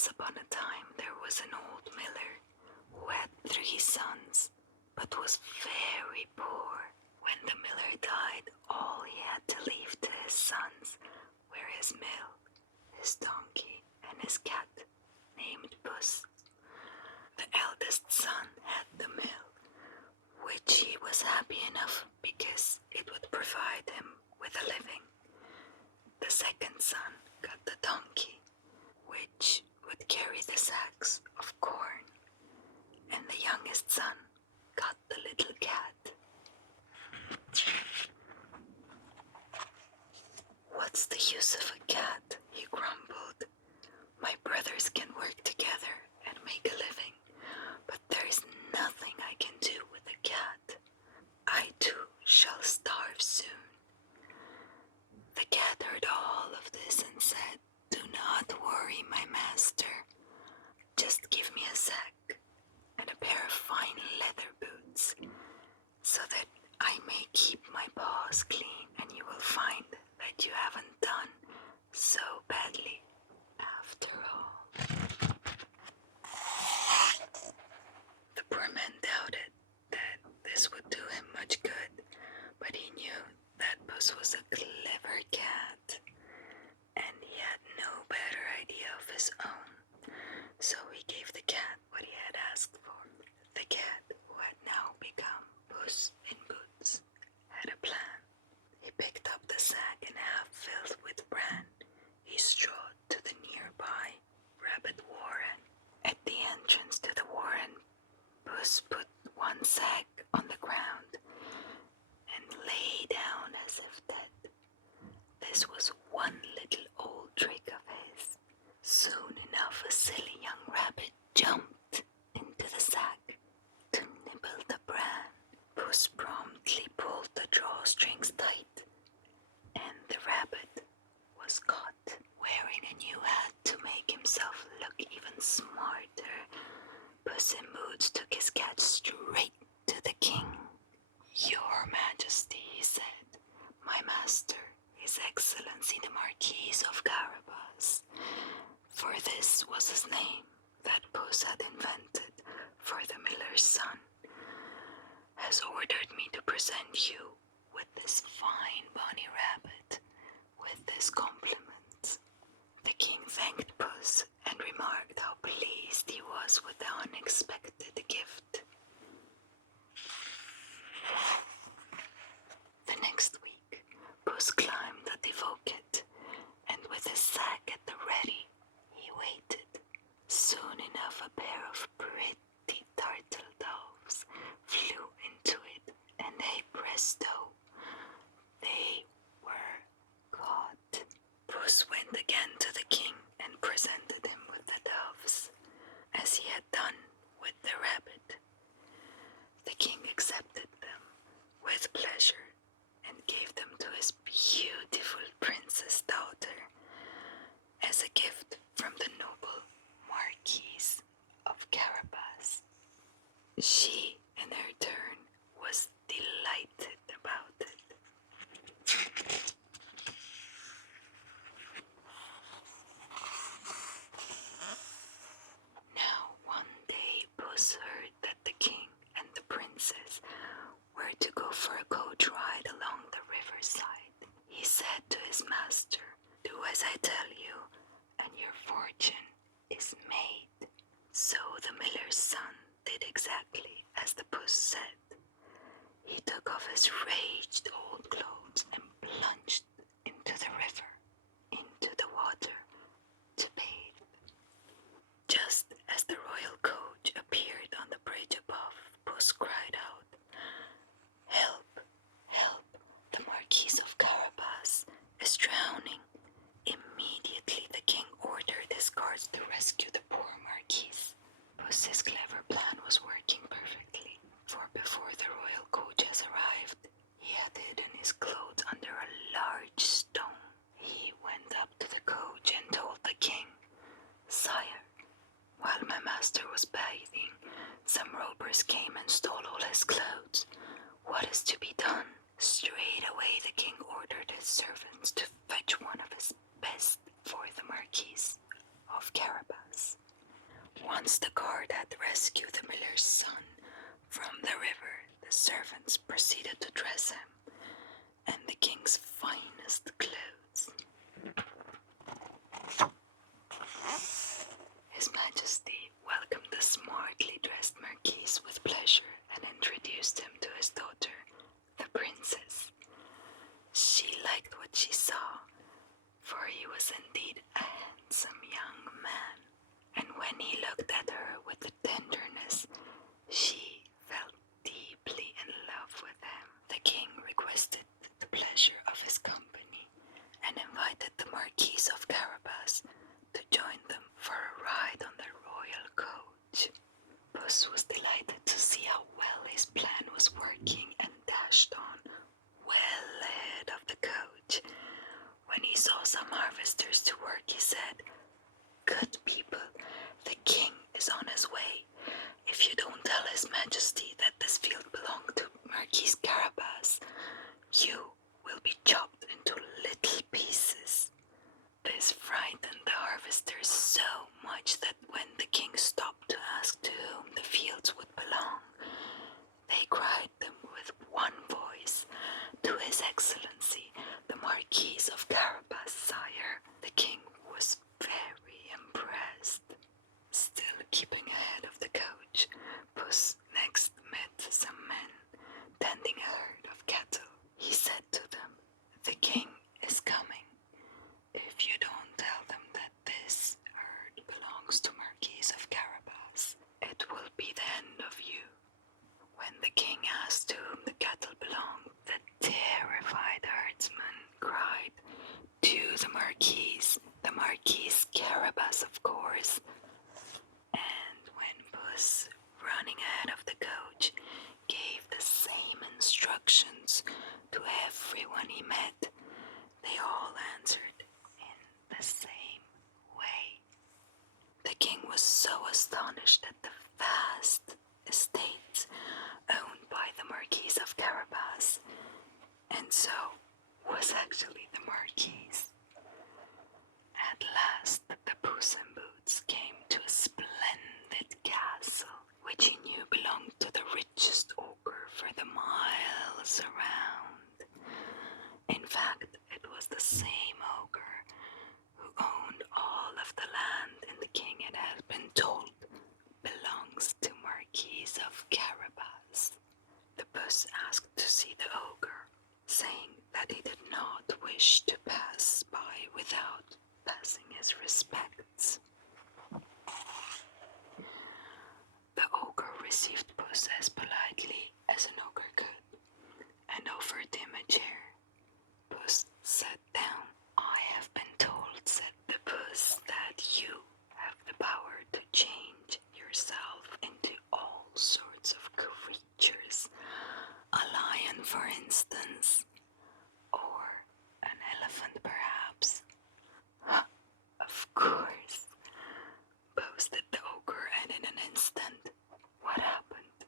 Once upon a time there was an old miller who had 3 sons, but was very poor. When the miller died, all he had to leave to his sons were his mill, his donkey, and his cat, named Puss. The eldest son had the mill, which he was happy enough because it would provide him with a living. The second son got the donkey, which would carry the sacks of corn, and the youngest son got the little cat. "What's the use of a cat?" he grumbled. "My brothers can work together and make a living, but there is nothing I can do with a cat. I too shall starve soon." The cat heard all of this and said, "Do not worry, my master. Just give me a sack and a pair of fine leather boots so that I may keep my paws clean, and you will find that you haven't done so badly after all." The poor man doubted that this would do him much good, but he knew that Puss was a clever cat, and he had no better idea of his own, so he gave the cat what he had asked for. The cat, who had now become Puss in Boots, had a plan. He picked up the sack and half filled with bran. He strode to the nearby rabbit warren. At the entrance to the warren, Puss put one sack on the ground and lay down as if dead. This was one little old trick of his. Soon enough, a silly young rabbit jumped into the sack to nibble the bran. Puss promptly pulled the drawstrings tight, and the rabbit was caught. Wearing a new hat to make himself look even smarter, Puss in Boots took his cat straight to the king. "Your Majesty," he said, "my master, His Excellency the Marquis of Carabas," for this was his name that Puss had invented for the miller's son, "has ordered me to present you with this fine bunny rabbit with this compliment." The king thanked Puss and remarked how pleased he was with the unexpected gift. The next week, Puss climbed a devocat, and with his sack at the ready, he waited. Soon enough, a pair of pretty turtle doves flew into it, and hey presto, they were caught. Puss went again to the king and presented him with the doves, as he had done with the rabbit. The king accepted them with pleasure and gave them to his beautiful princess daughter as a gift from the noble Marquis of Carabas. She, in her turn, was delighted about it. Now one day Puss heard that the king and the princess were to go for a coach ride along the riverside. He said to his master, "Do as I tell you, and your fortune is made." So the miller's son did exactly as the Puss said. He took off his raged old clothes and plunged into the river, into the water, to bathe. Just as the royal coach appeared on the bridge above, Puss cried out, "Help! Help! The Marquis of Carabas is drowning." Immediately the king ordered his guards to rescue the poor Marquis. Puss's clever plan was working perfectly, for before the royal coach has arrived, he had hidden his clothes under a large stone. He went up to the coach and told the king, "Sire, while my master was bathing, some robbers came and stole all his clothes. What is to be done?" Straight away the king ordered his servants to fetch one of his best for the Marquis of Carabas. Once the guard had rescued the miller's son from the river, the servants proceeded to dress him in the king's finest clothes. His Majesty welcomed the smartly dressed marquis with pleasure and introduced him to his daughter, the princess. She liked what she saw, for he was indeed a handsome young man, and when he looked at her with tenderness, she felt deeply in love with him. The king requested the pleasure of his company and invited the Marquis of Carabas to join them for a ride on the royal coach. Puss was delighted to see how well his plan was working and dashed on, well ahead of the coach. When he saw some harvesters to work, he said, "Good people, the king is on his way. If you don't tell his Majesty that this field belonged to Marquis Carabas, you will be chopped into little pieces." This frightened the harvesters so much that when the king stopped to ask to whom the fields would belong, they cried them with one voice, "To His Excellency, the Marquis of Carabas, sire." The king was very impressed. Still keeping ahead of the coach, Puss next met some men tending a herd of cattle. He said to them, "The king is coming. If you don't tell them that this herd belongs to Marquis of Carabas, it will be the end of you." When the king asked to whom the cattle belonged, the terrified herdsman cried, "To the Marquis Carabas, of course." And when Puss, running ahead of the coach, gave the same instructions to everyone he met, they all answered in the same way. The king was so astonished at the vast estates owned by the Marquis of Carabas, and so was actually the Marquis. At last, the Puss in Boots came to a splendid castle, which he knew belonged to the richest ogre for the miles around. In fact, it was the same ogre who owned all of the land, and the king had been told belongs to Marquis of Carabas. The Puss asked to see the ogre, saying that he did not wish to pass by without passing his respects. The ogre received Puss as politely as an ogre could, and offered him a chair. Puss sat down. "I have been told," said the Puss, "that you have the power to change yourself into all sorts of creatures. A lion, for instance, or an elephant, perhaps." "Of course," boasted the ogre, and in an instant, what happened?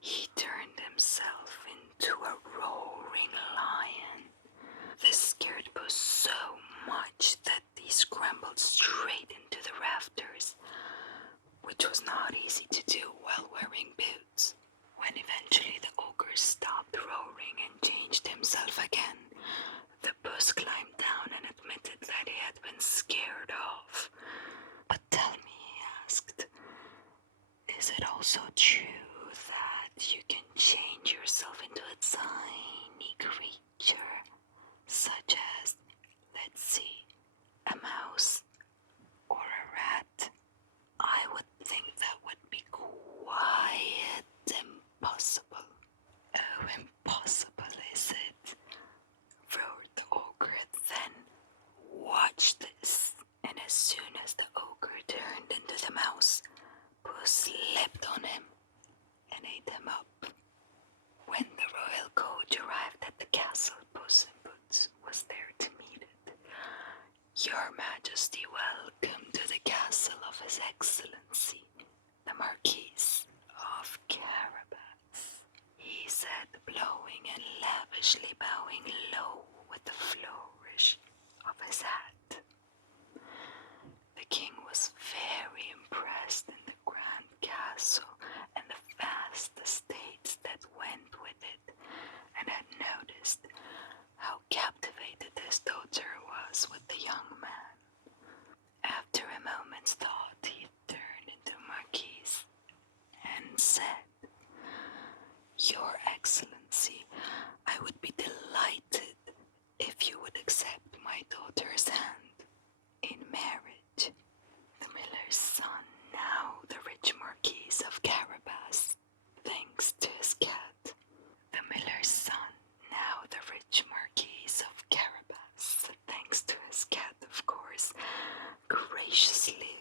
He turned himself into a roaring lion. This scared Puss so much that he scrambled straight into the rafters, which was not easy to do while wearing boots. When eventually the ogre stopped roaring and changed himself again, the Puss climbed down and admitted that he had been scared off. "But tell me," he asked, "is it also true that you can change yourself into a tiny creature, such as, let's see, a mouse or a rat?" "I would think that would be quite impossible." "Oh, impossible, is it?" roared the ogre. "Then watch this." And as soon as the ogre turned into the mouse, Puss leapt on him and ate him up. When the royal coach arrived at the castle, Puss in Boots was there to meet it. "Your Majesty, welcome to the castle of His Excellency, the Marquis of Carabas," he said, blowing and lavishly bowing low with the flourish of his hat. The king was very impressed, and the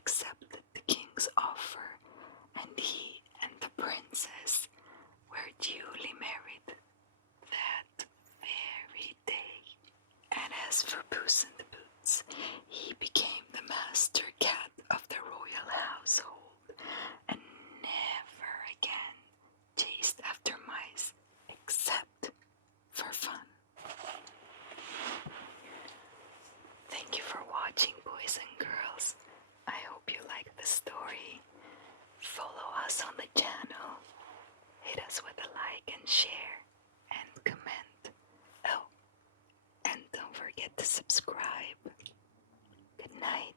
accepted the king's offer, and he and the princess were duly married that very day. And as for Puss in the Boots, he became the master cat of the royal household and never again chased after mice except for fun. Thank you for watching, boys and girls. I hope you liked the story. Follow us on the channel. Hit us with a like and share and comment. Oh, and don't forget to subscribe. Good night.